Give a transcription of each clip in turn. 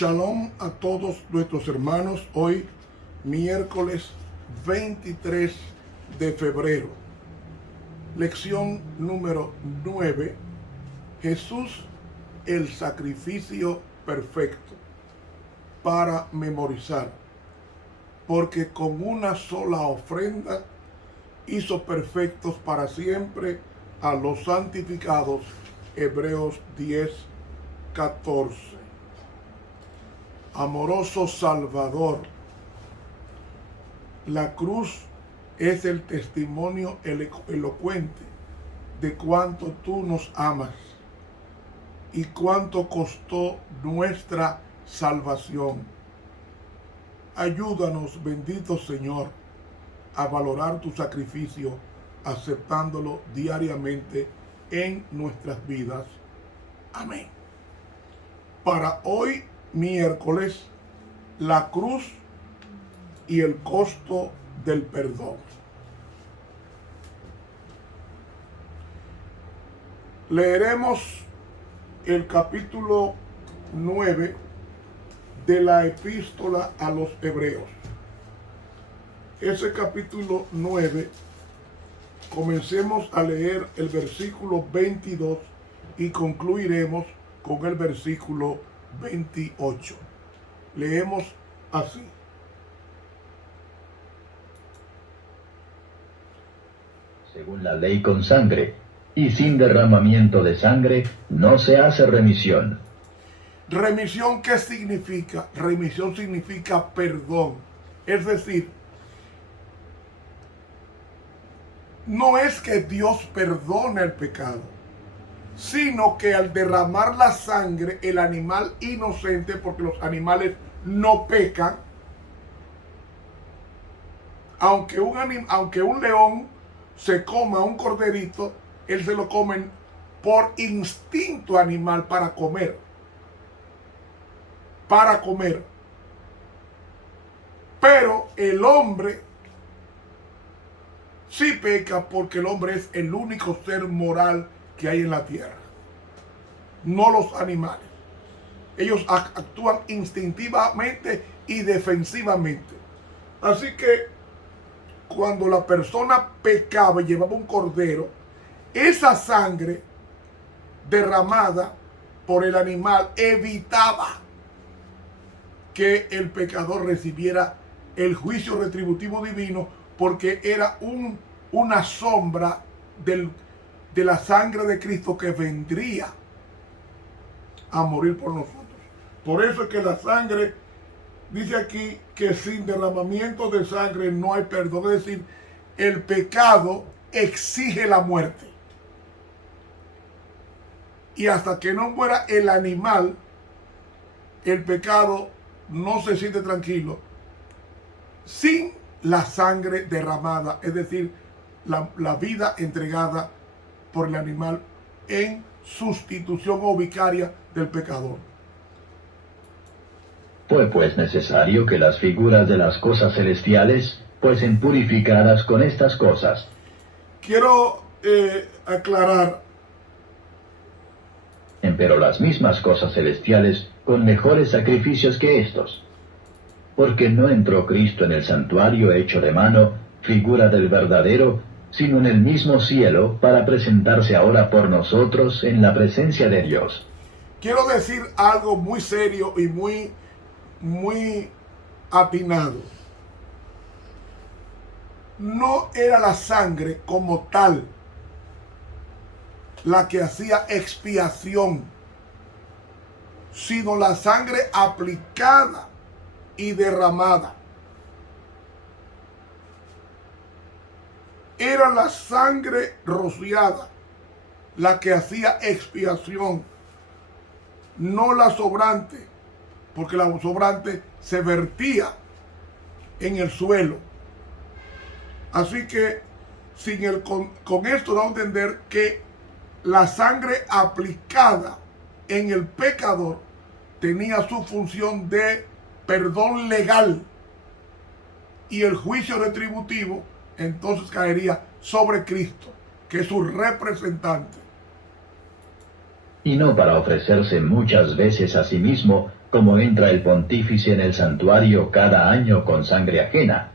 Shalom a todos nuestros hermanos. Hoy, miércoles 23 de febrero. Lección número 9. Jesús, el sacrificio perfecto. Para memorizar. Porque con una sola ofrenda hizo perfectos para siempre a los santificados. Hebreos 10:14. Amoroso Salvador, la cruz es el testimonio elocuente de cuánto tú nos amas y cuánto costó nuestra salvación. Ayúdanos, bendito Señor, a valorar tu sacrificio, aceptándolo diariamente en nuestras vidas. Amén. Para hoy, miércoles, la cruz y el costo del perdón. Leeremos el capítulo 9 de la epístola a los Hebreos. Ese capítulo 9, comencemos a leer el versículo 22 y concluiremos con el versículo 28. Leemos así. Según la ley con sangre, y sin derramamiento de sangre, no se hace remisión. ¿Remisión qué significa? Remisión significa perdón. Es decir, no es que Dios perdone el pecado, sino que al derramar la sangre, el animal inocente, porque los animales no pecan, aunque un león se coma un corderito, él se lo comen por instinto animal para comer. Pero el hombre sí peca porque el hombre es el único ser moral que hay en la tierra, no los animales. Ellos actúan instintivamente y defensivamente. Así que cuando la persona pecaba y llevaba un cordero, esa sangre derramada por el animal evitaba que el pecador recibiera el juicio retributivo divino, porque era una sombra de la sangre de Cristo que vendría a morir por nosotros. Por eso es que la sangre, dice aquí que sin derramamiento de sangre no hay perdón. Es decir, el pecado exige la muerte. Y hasta que no muera el animal, el pecado no se siente tranquilo sin la sangre derramada, es decir, la vida entregada por el animal en sustitución o vicaria del pecador. Fue pues necesario que las figuras de las cosas celestiales fuesen purificadas con estas cosas. Quiero aclarar. Empero las mismas cosas celestiales con mejores sacrificios que estos. Porque no entró Cristo en el santuario hecho de mano, figura del verdadero, sino en el mismo cielo, para presentarse ahora por nosotros en la presencia de Dios. Quiero decir algo muy serio y muy atinado. No era la sangre como tal la que hacía expiación, sino la sangre aplicada y derramada. Era la sangre rociada la que hacía expiación, no la sobrante, porque la sobrante se vertía en el suelo. Así que con esto da a entender que la sangre aplicada en el pecador tenía su función de perdón legal, y el juicio retributivo entonces caería sobre Cristo, que es su representante. Y no para ofrecerse muchas veces a sí mismo, como entra el pontífice en el santuario cada año con sangre ajena.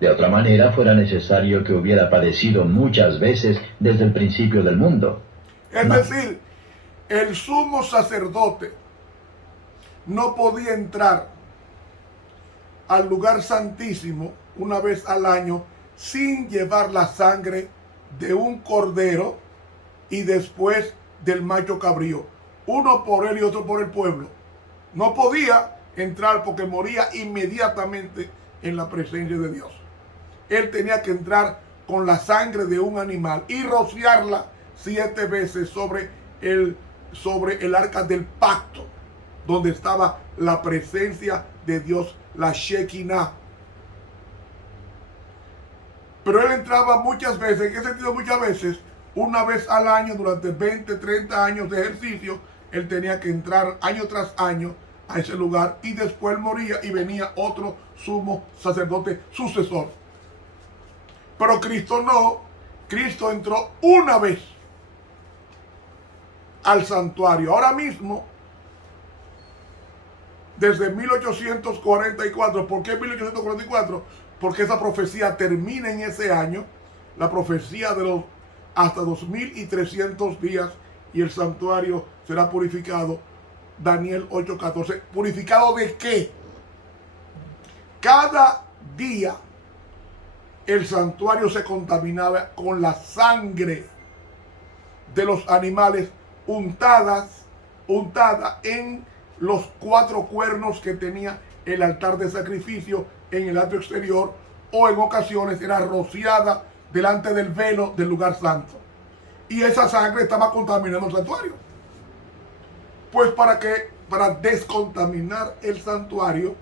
De otra manera fuera necesario que hubiera padecido muchas veces desde el principio del mundo. Es decir, el sumo sacerdote no podía entrar al lugar santísimo una vez al año sin llevar la sangre de un cordero y después del macho cabrío, uno por él y otro por el pueblo. No podía entrar porque moría inmediatamente en la presencia de Dios. Él tenía que entrar con la sangre de un animal y rociarla 7 veces sobre el arca del pacto, donde estaba la presencia de Dios, la Shekinah. Pero él entraba muchas veces. ¿En qué sentido muchas veces? Una vez al año, durante 20, 30 años de ejercicio, él tenía que entrar año tras año a ese lugar y después moría y venía otro sumo sacerdote sucesor. Pero Cristo no. Cristo entró una vez al santuario. Ahora mismo, desde 1844, ¿por qué 1844? Porque esa profecía termina en ese año, la profecía de los hasta 2300 días, y el santuario será purificado. Daniel 8:14. ¿Purificado de qué? Cada día el santuario se contaminaba con la sangre de los animales untada en los 4 cuernos que tenía el altar de sacrificio en el atrio exterior, o en ocasiones era rociada delante del velo del lugar santo. Y esa sangre estaba contaminando el santuario. Pues para descontaminar el santuario,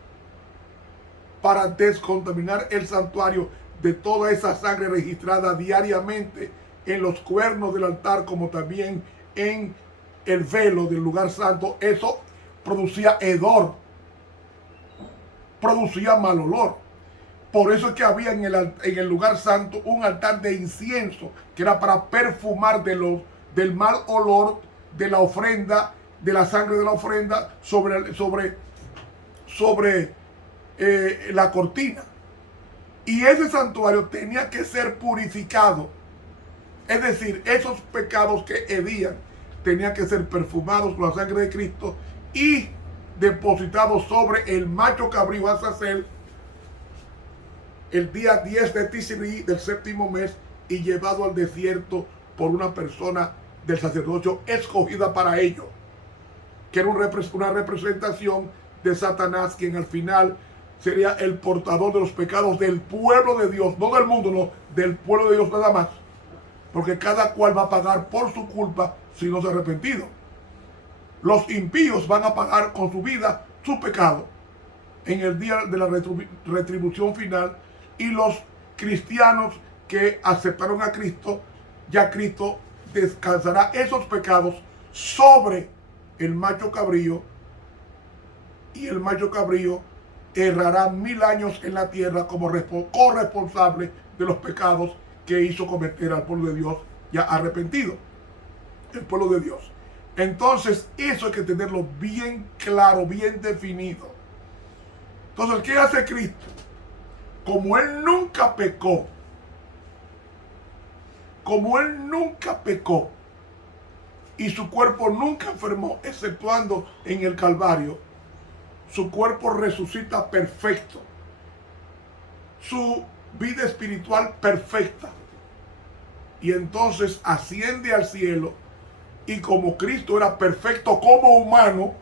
de toda esa sangre registrada diariamente en los cuernos del altar, como también en el velo del lugar santo, eso producía hedor, producía mal olor. Por eso es que había en el lugar santo un altar de incienso, que era para perfumar del mal olor de la ofrenda, de la sangre de la ofrenda sobre la cortina. Y ese santuario tenía que ser purificado. Es decir, esos pecados que hedían tenían que ser perfumados con la sangre de Cristo y depositados sobre el macho cabrío Azazel el día 10 de Tisri del 7º mes, y llevado al desierto por una persona del sacerdocio escogida para ello, que era una representación de Satanás, quien al final sería el portador de los pecados del pueblo de Dios, no del mundo, no, del pueblo de Dios nada más, porque cada cual va a pagar por su culpa si no se ha arrepentido. Los impíos van a pagar con su vida su pecado en el día de la retribución final, y los cristianos que aceptaron a Cristo, ya Cristo descansará esos pecados sobre el macho cabrío, y el macho cabrío errará 1000 años en la tierra como corresponsable de los pecados que hizo cometer al pueblo de Dios ya arrepentido, el pueblo de Dios. Entonces eso hay que tenerlo bien claro, bien definido. Entonces, ¿qué hace Cristo? Como Él nunca pecó, y su cuerpo nunca enfermó, exceptuando en el Calvario, su cuerpo resucita perfecto, su vida espiritual perfecta, y entonces asciende al cielo. Y como Cristo era perfecto como humano,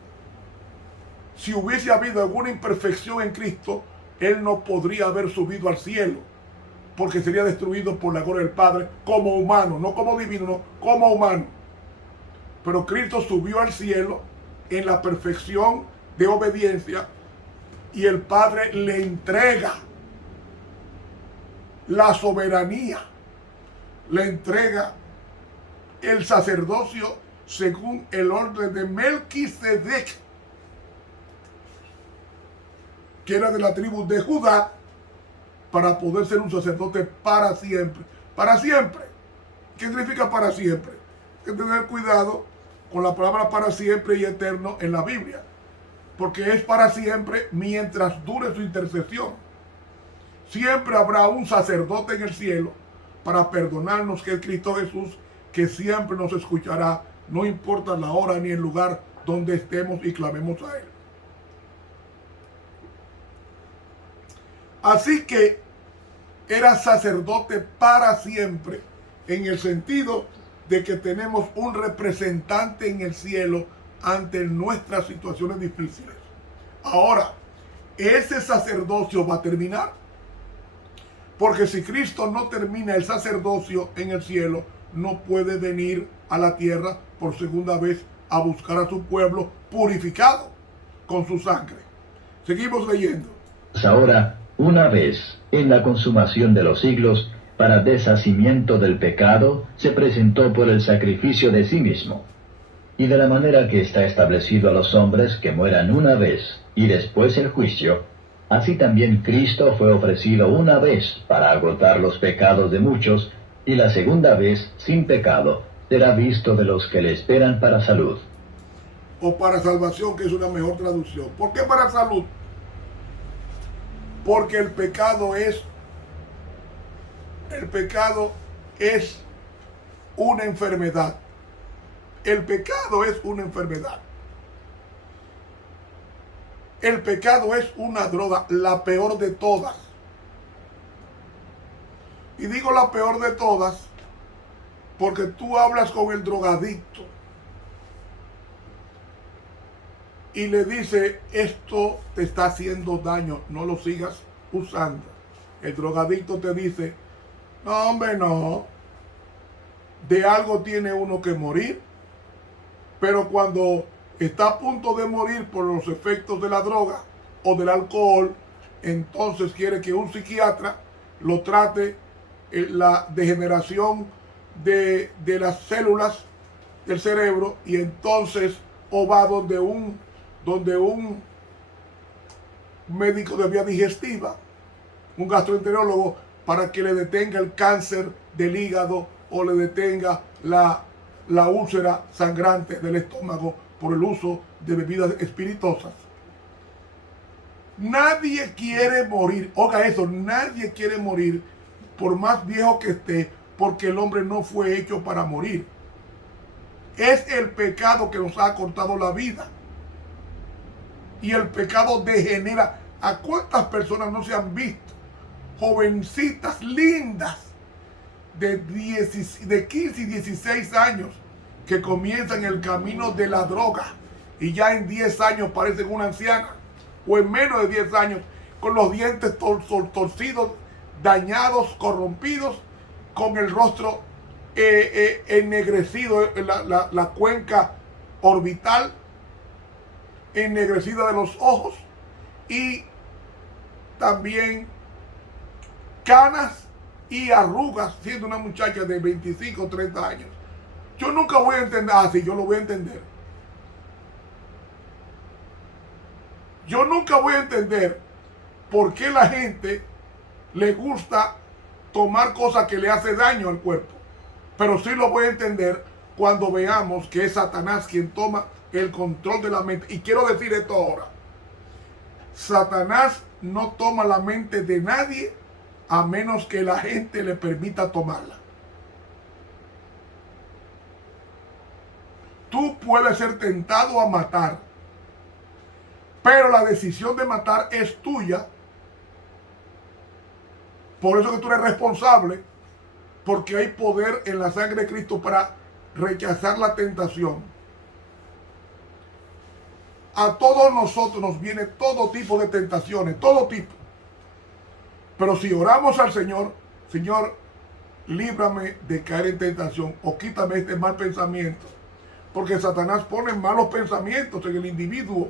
si hubiese habido alguna imperfección en Cristo, Él no podría haber subido al cielo, porque sería destruido por la gloria del Padre como humano, no como divino, no, como humano. Pero Cristo subió al cielo en la perfección de obediencia, y el Padre le entrega la soberanía, le entrega el sacerdocio según el orden de Melquisedec, que era de la tribu de Judá, para poder ser un sacerdote para siempre. Para siempre. ¿Qué significa para siempre? Hay que tener cuidado con la palabra para siempre y eterno en la Biblia. porque es para siempre mientras dure su intercesión. Siempre habrá un sacerdote en el cielo para perdonarnos, que es Cristo Jesús, que siempre nos escuchará, no importa la hora ni el lugar donde estemos y clamemos a Él. Así que era sacerdote para siempre, en el sentido de que tenemos un representante en el cielo ante nuestras situaciones difíciles. Ahora, ese sacerdocio va a terminar, porque si Cristo no termina el sacerdocio en el cielo, no puede venir a la tierra por segunda vez a buscar a su pueblo purificado con su sangre. Seguimos leyendo. Ahora, una vez, en la consumación de los siglos, para deshacimiento del pecado, se presentó por el sacrificio de sí mismo. Y de la manera que está establecido a los hombres que mueran una vez, y después el juicio, así también Cristo fue ofrecido una vez para agotar los pecados de muchos, y la segunda vez, sin pecado, será visto de los que le esperan para salud. O para salvación, que es una mejor traducción. ¿Por qué para salud? Porque el pecado es una enfermedad. El pecado es una enfermedad. El pecado es una droga, la peor de todas. Y digo la peor de todas porque tú hablas con el drogadicto y le dice: esto te está haciendo daño, no lo sigas usando. El drogadicto te dice: no, hombre, no. De algo tiene uno que morir. Pero cuando está a punto de morir por los efectos de la droga o del alcohol, entonces quiere que un psiquiatra lo trate la degeneración de las células del cerebro, y entonces o va donde un médico de vía digestiva, un gastroenterólogo, para que le detenga el cáncer del hígado o le detenga la úlcera sangrante del estómago por el uso de bebidas espirituosas. Nadie quiere morir, oiga eso, nadie quiere morir por más viejo que esté, porque el hombre no fue hecho para morir. Es el pecado que nos ha cortado la vida. Y el pecado degenera. ¿A cuántas personas no se han visto? Jovencitas lindas de 15 y 16 años que comienzan el camino de la droga y ya en 10 años parecen una anciana, o en menos de 10 años, con los dientes torcidos, dañados, corrompidos, con el rostro ennegrecido, la cuenca orbital ennegrecida de los ojos, y también canas y arrugas, siendo una muchacha de 25 o 30 años. Yo nunca voy a entender, sí, yo lo voy a entender. Yo nunca voy a entender por qué la gente le gusta tomar cosas que le hace daño al cuerpo. Pero sí lo voy a entender cuando veamos que es Satanás quien toma el control de la mente. Y quiero decir esto ahora. Satanás no toma la mente de nadie a menos que la gente le permita tomarla. Tú puedes ser tentado a matar, pero la decisión de matar es tuya. Por eso que tú eres responsable, porque hay poder en la sangre de Cristo para rechazar la tentación. A todos nosotros nos viene todo tipo de tentaciones, todo tipo. Pero si oramos al Señor: Señor, líbrame de caer en tentación, o quítame este mal pensamiento. Porque Satanás pone malos pensamientos en el individuo.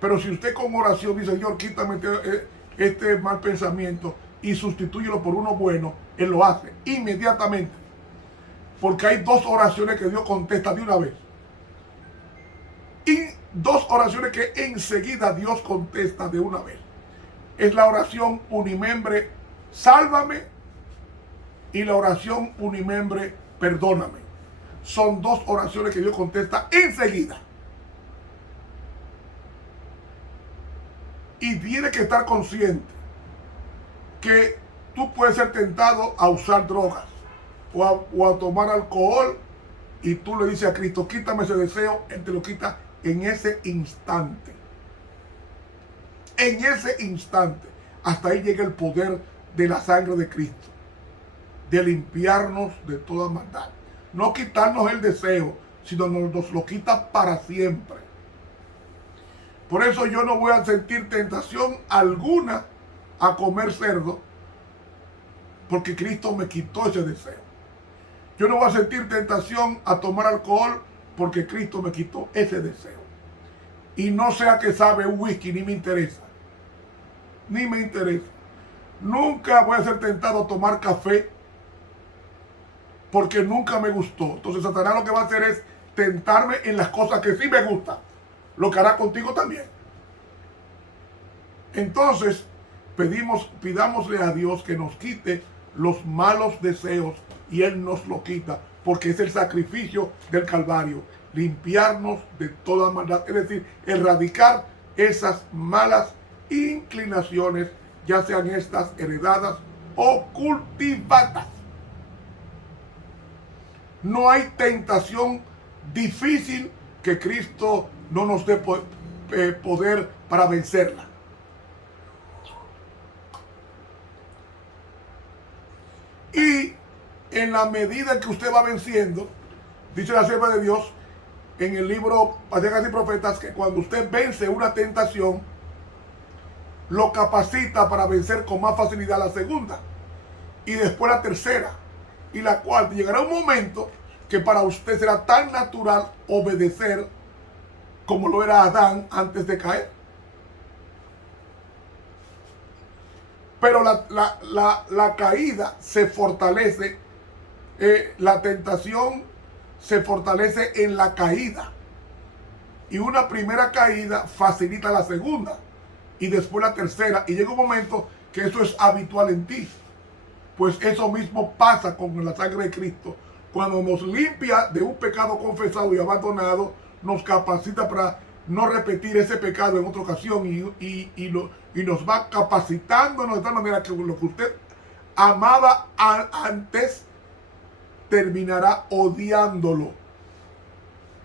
Pero si usted con oración dice: Señor, quítame este mal pensamiento y sustitúyelo por uno bueno, Él lo hace inmediatamente. Porque hay dos oraciones que Dios contesta de una vez. Y dos oraciones que enseguida Dios contesta de una vez. Es la oración unimembre: sálvame, y la oración unimembre: perdóname. Son dos oraciones que Dios contesta enseguida. Y tienes que estar consciente que tú puedes ser tentado a usar drogas o a tomar alcohol, y tú le dices a Cristo, quítame ese deseo. Él te lo quita en ese instante. En ese instante. Hasta ahí llega el poder de la sangre de Cristo, de limpiarnos de toda maldad. No quitarnos el deseo, sino nos lo quita para siempre. Por eso yo no voy a sentir tentación alguna a comer cerdo, porque Cristo me quitó ese deseo. Yo no voy a sentir tentación a tomar alcohol, porque Cristo me quitó ese deseo. Y no sea que sabe un whisky, ni me interesa. Ni me interesa. Nunca voy a ser tentado a tomar café, porque nunca me gustó. Entonces Satanás lo que va a hacer es tentarme en las cosas que sí me gustan. Lo que hará contigo también. Entonces, pidámosle a Dios que nos quite los malos deseos, y Él nos lo quita, porque es el sacrificio del Calvario. Limpiarnos de toda maldad, es decir, erradicar esas malas inclinaciones, ya sean estas heredadas o cultivadas. No hay tentación difícil que Cristo no nos dé poder para vencerla. Y en la medida que usted va venciendo, dice la sierva de Dios en el libro Patriarcas y Profetas, que cuando usted vence una tentación, lo capacita para vencer con más facilidad la segunda, y después la tercera, y la cuarta. Llegará un momento que para usted será tan natural obedecer como lo era Adán antes de caer. Pero la caída se fortalece, la tentación se fortalece en la caída. Y una primera caída facilita la segunda, y después la tercera, y llega un momento que eso es habitual en ti. Pues eso mismo pasa con la sangre de Cristo. Cuando nos limpia de un pecado confesado y abandonado, nos capacita para no repetir ese pecado en otra ocasión, y nos va capacitándonos de tal manera que lo que usted amaba antes terminará odiándolo.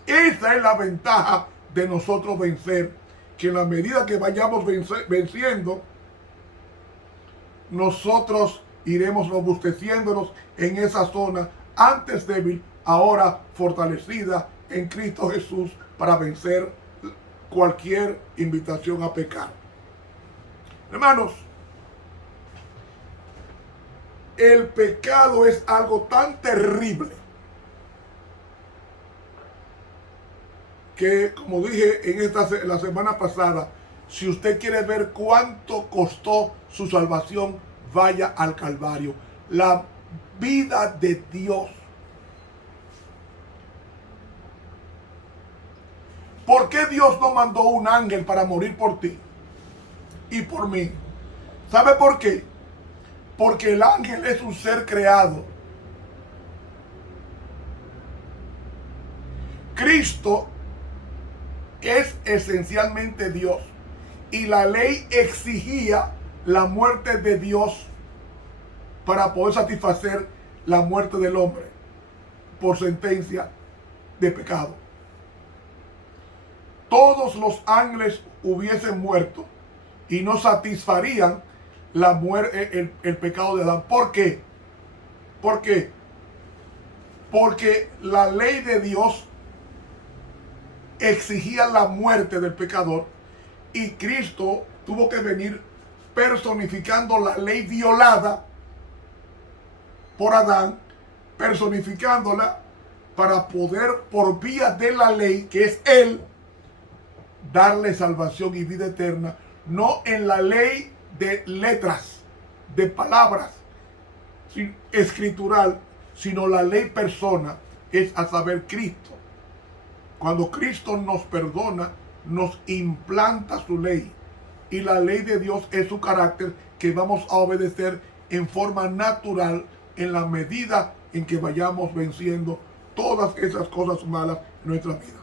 Esa es la ventaja de nosotros vencer, que en la medida que vayamos venciendo, nosotros iremos robusteciéndonos en esa zona antes débil, ahora fortalecida en Cristo Jesús, para vencer cualquier invitación a pecar. Hermanos, el pecado es algo tan terrible que, como dije en la semana pasada, si usted quiere ver cuánto costó su salvación, vaya al Calvario. La vida de Dios. ¿Por qué Dios no mandó un ángel para morir por ti y por mí? ¿Sabe por qué? Porque el ángel es un ser creado. Cristo es esencialmente Dios, y la ley exigía la muerte de Dios para poder satisfacer la muerte del hombre por sentencia de pecado. Todos los ángeles hubiesen muerto y no satisfarían la muerte, el pecado de Adán. ¿Por qué? ¿Por qué? Porque la ley de Dios exigía la muerte del pecador, y Cristo tuvo que venir personificando la ley violada por Adán, personificándola para poder, por vía de la ley, que es Él, darle salvación y vida eterna, no en la ley de letras, de palabras escritural, sino la ley persona, es a saber Cristo. Cuando Cristo nos perdona, nos implanta su ley, y la ley de Dios es su carácter, que vamos a obedecer en forma natural en la medida en que vayamos venciendo todas esas cosas malas en nuestras vidas.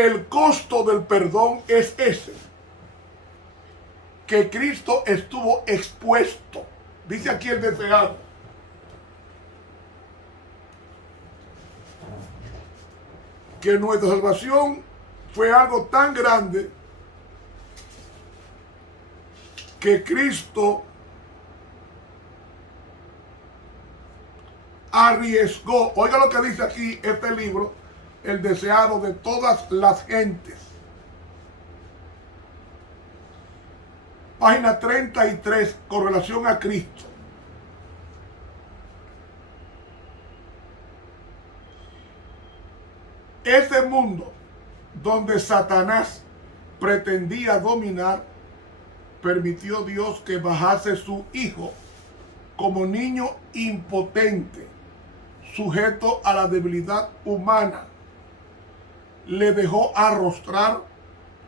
El costo del perdón es ese, que Cristo estuvo expuesto. Dice aquí el deseado. Que nuestra salvación fue algo tan grande que Cristo arriesgó. Oiga lo que dice aquí este libro, el deseado de todas las gentes. Página 33, con relación a Cristo. Ese mundo donde Satanás pretendía dominar, permitió Dios que bajase su Hijo como niño impotente, sujeto a la debilidad humana. Le dejó arrostrar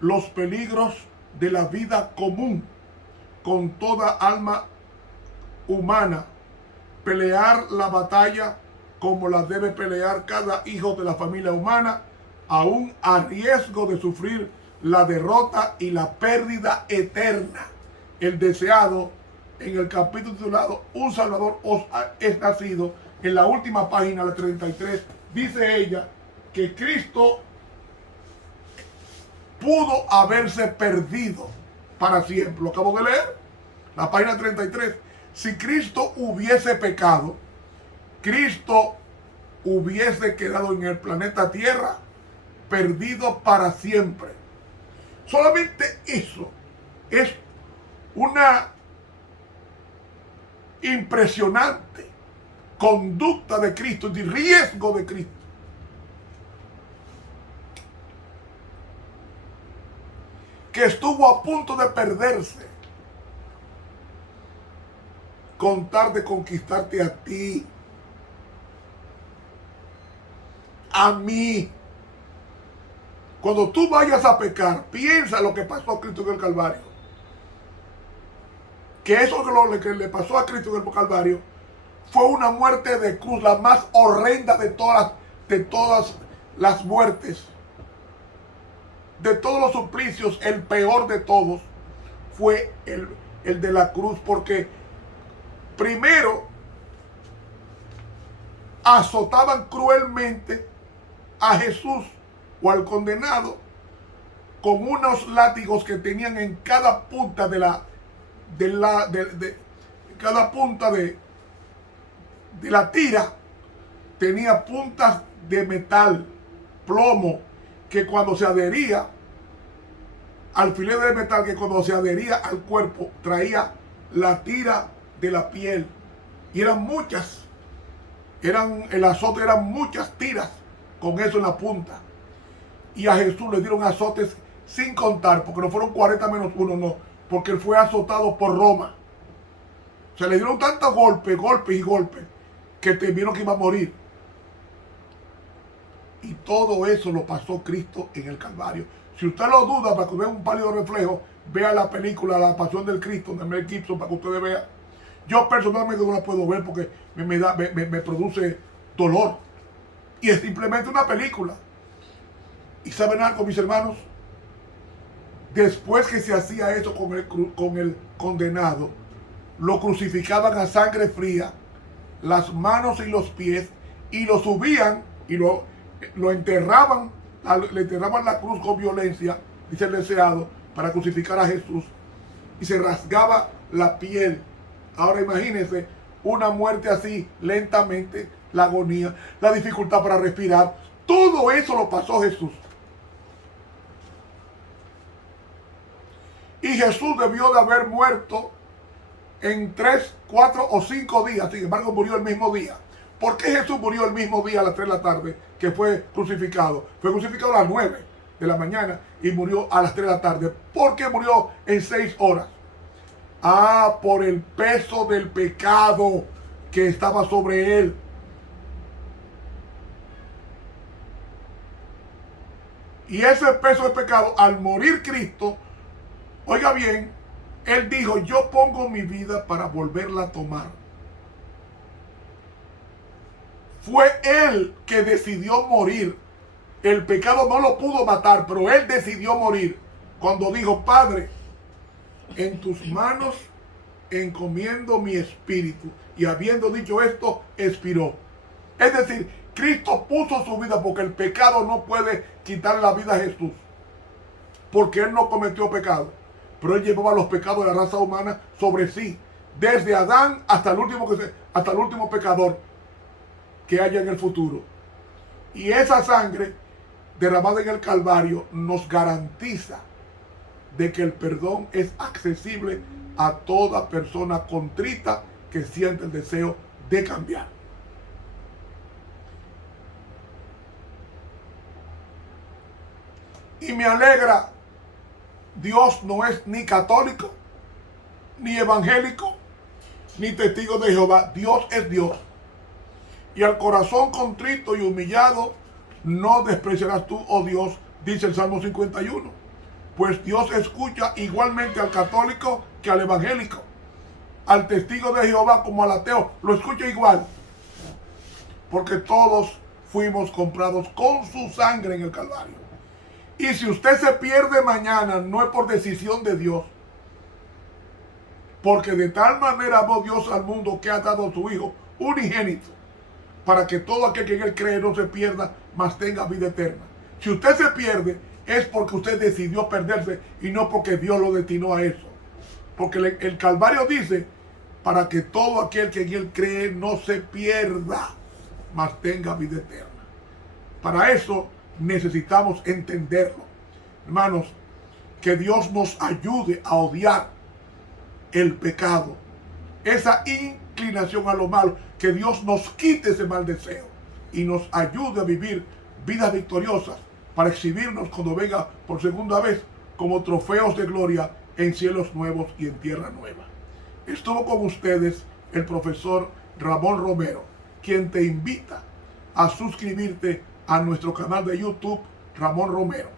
los peligros de la vida común con toda alma humana, pelear la batalla como la debe pelear cada hijo de la familia humana, aún a riesgo de sufrir la derrota y la pérdida eterna. El deseado, en el capítulo titulado Un Salvador os es nacido, en la última página, la 33, dice ella que Cristo pudo haberse perdido para siempre. Lo acabo de leer, la página 33. Si Cristo hubiese pecado, Cristo hubiese quedado en el planeta Tierra perdido para siempre. Solamente eso es una impresionante conducta de Cristo, de riesgo de Cristo. Que estuvo a punto de perderse con tal de conquistarte a ti, a mí. Cuando tú vayas a pecar, piensa lo que pasó a Cristo en el Calvario. Que eso que le pasó a Cristo en el Calvario fue una muerte de cruz, la más horrenda de todas las muertes. De todos los suplicios, el peor de todos fue el de la cruz, porque primero azotaban cruelmente a Jesús o al condenado con unos látigos que tenían en cada punta cada punta de la tira, tenía puntas de metal, plomo, que cuando se adhería al filete de metal, que cuando se adhería al cuerpo, traía la tira de la piel. Y eran muchas. El azote eran muchas tiras con eso en la punta. Y a Jesús le dieron azotes sin contar, porque no fueron 40 menos 1, no. Porque él fue azotado por Roma. O sea, le dieron tantos golpes, que temieron que iba a morir. Y todo eso lo pasó Cristo en el Calvario. Si usted lo duda, para que vea un pálido reflejo, vea la película La Pasión del Cristo de Mel Gibson, para que ustedes vean. Yo personalmente no la puedo ver porque me produce dolor. Y es simplemente una película. ¿Y saben algo, mis hermanos? Después que se hacía eso con el condenado, lo crucificaban a sangre fría, las manos y los pies, y lo subían y lo enterraban, le enterraban la cruz con violencia, dice el deseado, para crucificar a Jesús, y se rasgaba la piel. Ahora imagínense una muerte así, lentamente, la agonía, la dificultad para respirar, todo eso lo pasó Jesús. Y Jesús debió de haber muerto en 3, 4 o 5 días. Sin embargo, murió el mismo día. ¿Por qué Jesús murió el mismo día a las 3 de la tarde que fue crucificado? Fue crucificado a las 9 de la mañana y murió a las 3 de la tarde. ¿Por qué murió en 6 horas? Por el peso del pecado que estaba sobre él. Y ese peso del pecado, al morir Cristo, oiga bien, él dijo, yo pongo mi vida para volverla a tomar. Fue él que decidió morir El pecado no lo pudo matar, pero él decidió morir cuando dijo: Padre, en tus manos encomiendo mi espíritu. Y habiendo dicho esto, expiró. Es decir, Cristo puso su vida, porque el pecado no puede quitar la vida a Jesús, porque él no cometió pecado, pero él llevaba los pecados de la raza humana sobre sí, desde Adán hasta el último pecador que haya en el futuro. Y esa sangre derramada en el Calvario nos garantiza de que el perdón es accesible a toda persona contrita que siente el deseo de cambiar. Y me alegra, Dios no es ni católico, ni evangélico, ni testigo de Jehová. Dios es Dios. Y al corazón contrito y humillado no despreciarás tú, oh Dios, dice el Salmo 51. Pues Dios escucha igualmente al católico que al evangélico, al testigo de Jehová como al ateo, lo escucha igual. Porque todos fuimos comprados con su sangre en el Calvario. Y si usted se pierde mañana, no es por decisión de Dios. Porque de tal manera amó Dios al mundo que ha dado a su Hijo unigénito, para que todo aquel que en él cree no se pierda, mas tenga vida eterna. Si usted se pierde, es porque usted decidió perderse y no porque Dios lo destinó a eso. Porque el Calvario dice: para que todo aquel que en él cree no se pierda, mas tenga vida eterna. Para eso necesitamos entenderlo. Hermanos, que Dios nos ayude a odiar el pecado, esa inclinación a lo malo, que Dios nos quite ese mal deseo y nos ayude a vivir vidas victoriosas para exhibirnos cuando venga por segunda vez como trofeos de gloria en cielos nuevos y en tierra nueva. Estuvo con ustedes el profesor Ramón Romero, quien te invita a suscribirte a nuestro canal de YouTube Ramón Romero,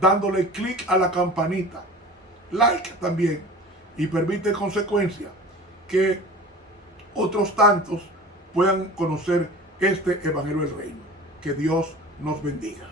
dándole clic a la campanita, like también, y permite en consecuencia que otros tantos puedan conocer este Evangelio del Reino. Que Dios nos bendiga.